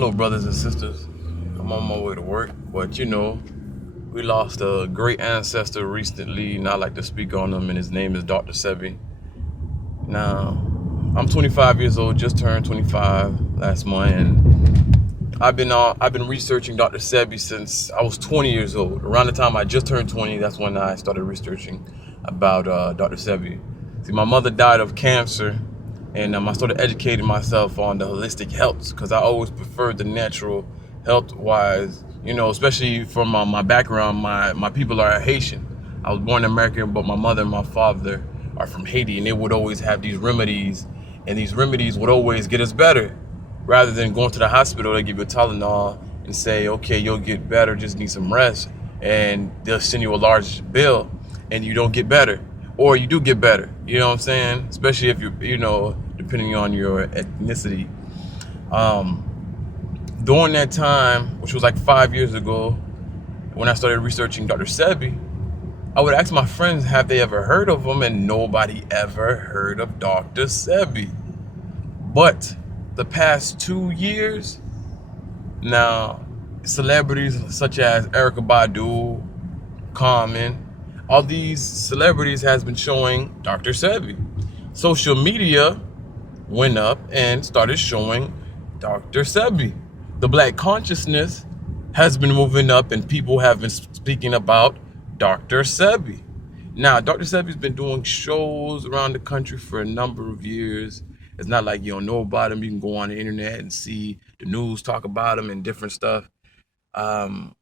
Hello, brothers and sisters. I'm on my way to work, but we lost a great ancestor recently, and I like to speak on him, and his name is Dr. Sebi. Now, I'm 25 years old, just turned 25 last month, and I've been researching Dr. Sebi since I was 20 years old. Around the time I just turned 20, that's when I started researching about Dr. Sebi. See, my mother died of cancer, and I started educating myself on the holistic health because I always preferred the natural health wise, especially from my background. My people are Haitian. I was born in America, but my mother and my father are from Haiti, and they would always have these remedies, and these remedies would always get us better. Rather than going to the hospital, they give you a Tylenol and say, okay, you'll get better, just need some rest, and they'll send you a large bill, and you don't get better, or you do get better. You know what I'm saying? Especially if depending on your ethnicity. Um, During that time, which was like 5 years ago, when I started researching Dr. Sebi, I would ask my friends, have they ever heard of him? And nobody ever heard of Dr. Sebi. But the past 2 years, now, celebrities such as Erica Badu, Common, all these celebrities has been showing Dr. Sebi. Social media went up and started showing Dr. Sebi. The black consciousness has been moving up and people have been speaking about Dr. Sebi. Now, Dr. Sebi's been doing shows around the country for a number of years. It's not like you don't know about him. You can go on the internet and see the news talk about him and different stuff. Um,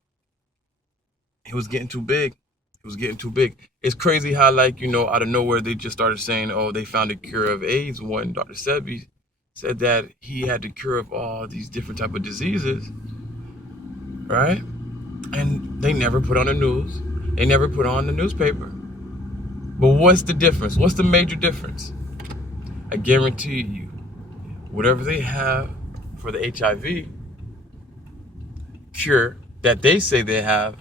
he was getting too big. It was getting too big. It's crazy how, like, out of nowhere, they just started saying, oh, they found a cure of AIDS when Dr. Sebi said that he had the cure of all these different type of diseases, right? And they never put on the news. They never put on the newspaper. But what's the difference? What's the major difference? I guarantee you, whatever they have for the HIV cure that they say they have,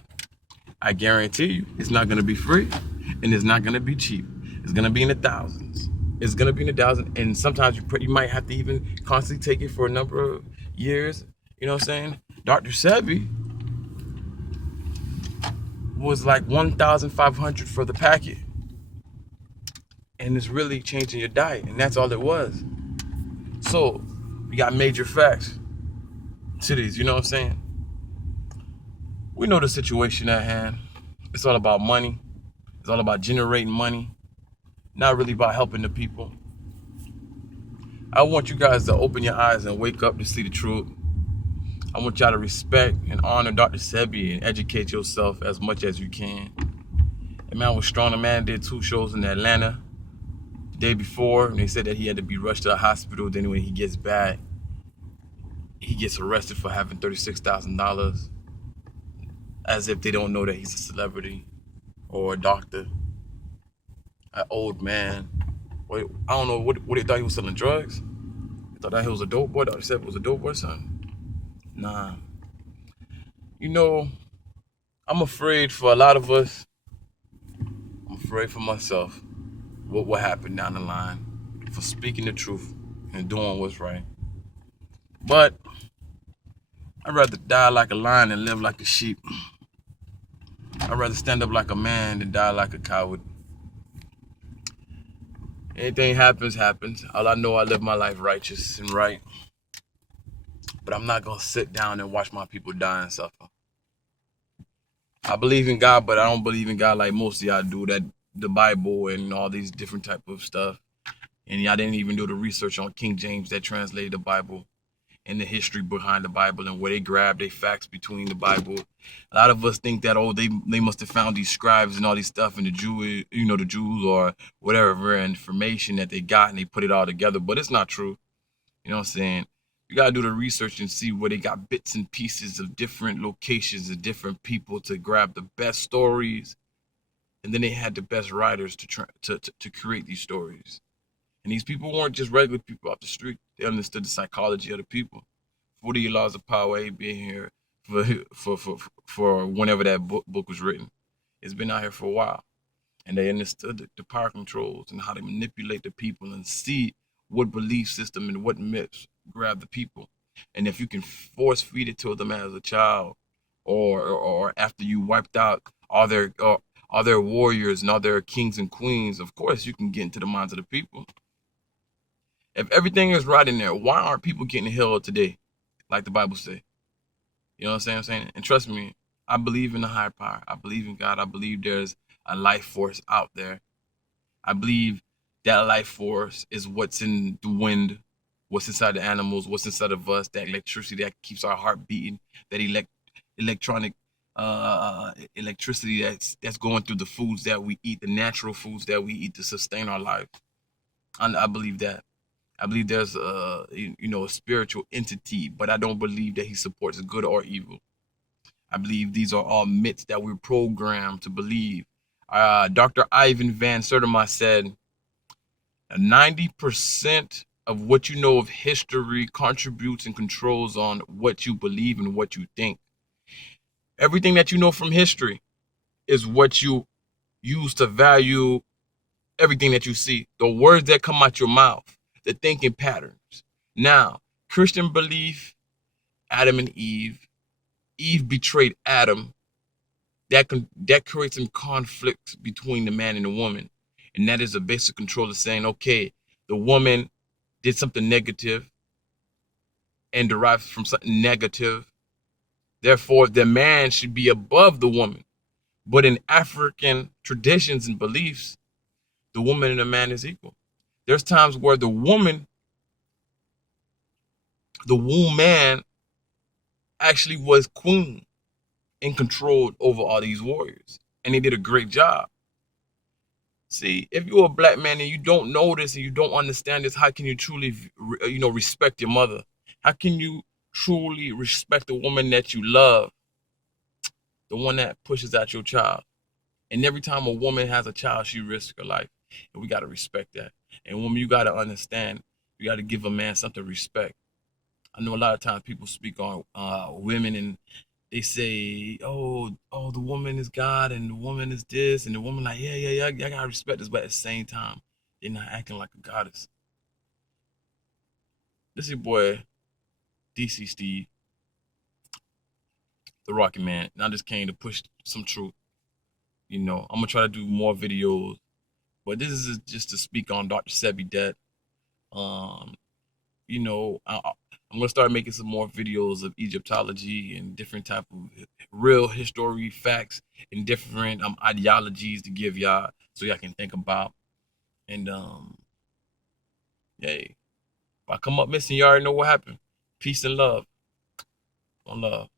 I guarantee you, it's not going to be free, and it's not going to be cheap. It's going to be in the thousands. It's going to be in the thousands, and sometimes you might have to even constantly take it for a number of years. You know what I'm saying? Dr. Sebi was like 1,500 for the packet, and it's really changing your diet, and that's all it was. So we got major facts to these. You know what I'm saying? We know the situation at hand. It's all about money. It's all about generating money, not really about helping the people. I want you guys to open your eyes and wake up to see the truth. I want y'all to respect and honor Dr. Sebi and educate yourself as much as you can. The man was strong. The man did 2 shows in Atlanta the day before, and they said that he had to be rushed to the hospital. Then when he gets back, he gets arrested for having $36,000, as if they don't know that he's a celebrity or a doctor, an old man. I don't know what they thought he was selling drugs. They thought that he was a dope boy. Dr. Sebi was a dope boy, son. Nah. I'm afraid for a lot of us. I'm afraid for myself what will happen down the line for speaking the truth and doing what's right. But I'd rather die like a lion and live like a sheep. I'd rather stand up like a man than die like a coward. Anything happens, happens. All I know, I live my life righteous and right. But I'm not going to sit down and watch my people die and suffer. I believe in God, but I don't believe in God like most of y'all do, that the Bible and all these different type of stuff. And y'all didn't even do the research on King James that translated the Bible and the history behind the Bible and where they grabbed their facts between the Bible. A lot of us think that, oh, they must have found these scribes and all these stuff in the Jews or whatever information that they got, and they put it all together. But it's not true. You know what I'm saying? You got to do the research and see where they got bits and pieces of different locations of different people to grab the best stories. And then they had the best writers to create these stories. And these people weren't just regular people off the street. They understood the psychology of the people. 40 Year Laws of Power ain't been here for whenever that book was written. It's been out here for a while. And they understood the power controls and how to manipulate the people and see what belief system and what myths grab the people. And if you can force feed it to them as a child, or after you wiped out all their warriors and all their kings and queens, of course you can get into the minds of the people. If everything is right in there, why aren't people getting healed today, like the Bible say? You know what I'm saying? And trust me, I believe in the higher power. I believe in God. I believe there's a life force out there. I believe that life force is what's in the wind, what's inside the animals, what's inside of us, that electricity that keeps our heart beating, that electronic electricity that's going through the foods that we eat, the natural foods that we eat to sustain our life. I believe that. I believe there's a spiritual entity, but I don't believe that he supports good or evil. I believe these are all myths that we're programmed to believe. Dr. Ivan Van Sertima said, 90% of what you know of history contributes and controls on what you believe and what you think. Everything that you know from history is what you use to value everything that you see. The words that come out your mouth, the thinking patterns. Now, Christian belief, Adam and Eve. Eve betrayed Adam. That creates some conflicts between the man and the woman. And that is a basic control of saying, okay, the woman did something negative and derived from something negative. Therefore, the man should be above the woman. But in African traditions and beliefs, the woman and the man is equal. There's times where the womb man actually was queen and controlled over all these warriors. And they did a great job. See, if you're a black man and you don't know this and you don't understand this, how can you truly, respect your mother? How can you truly respect the woman that you love, the one that pushes out your child? And every time a woman has a child, she risks her life. And we got to respect that. And woman, you got to understand, you got to give a man something to respect. I know a lot of times people speak on women and they say, oh, the woman is God and the woman is this, and the woman like, yeah, I gotta respect this, but at the same time, they're not acting like a goddess. This is your boy, DC Steve, the Rocket Man, and I just came to push some truth. I'm gonna try to do more videos, but this is just to speak on Dr. Sebi death. Um, I'm gonna start making some more videos of Egyptology and different type of real history facts and different ideologies to give y'all so y'all can think about. And hey, if I come up missing, you already know what happened. Peace and love. One love.